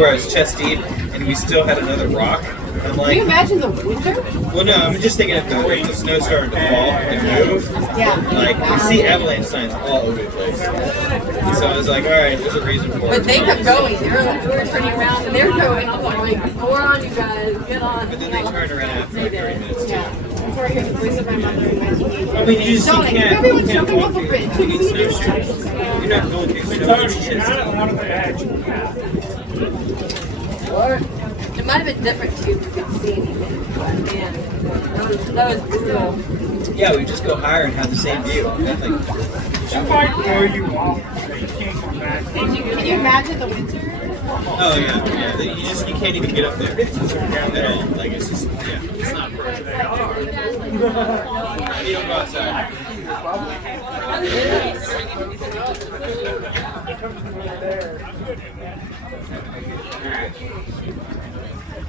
where I was chest deep, and we still had another rock. I'm like, Can you imagine the winter? well, no, I'm just thinking if the snow started to fall and move, Yeah. like, you see avalanche signs all over the place. And so I was like, all right, there's a reason for it. But they kept going. They were like, we were turning around and they were going. I was like, we're on, you guys. Get on. But then they turned around after like 30 minutes, too. Yeah. Before I hear the voice of my mother in my TV. I mean, you just you Everyone's can't jumping walk off a through. bridge. You need snowshoes. You're not going through snowshoes. It might have been different too if you could see anything. But man, that was brutal. Yeah, we just go higher and have the same view. Nothing. She might throw you off. You can't come back. Can you imagine the winter? Oh yeah. You can't even get up there at all. Like it's just it's not perfect. You don't go outside.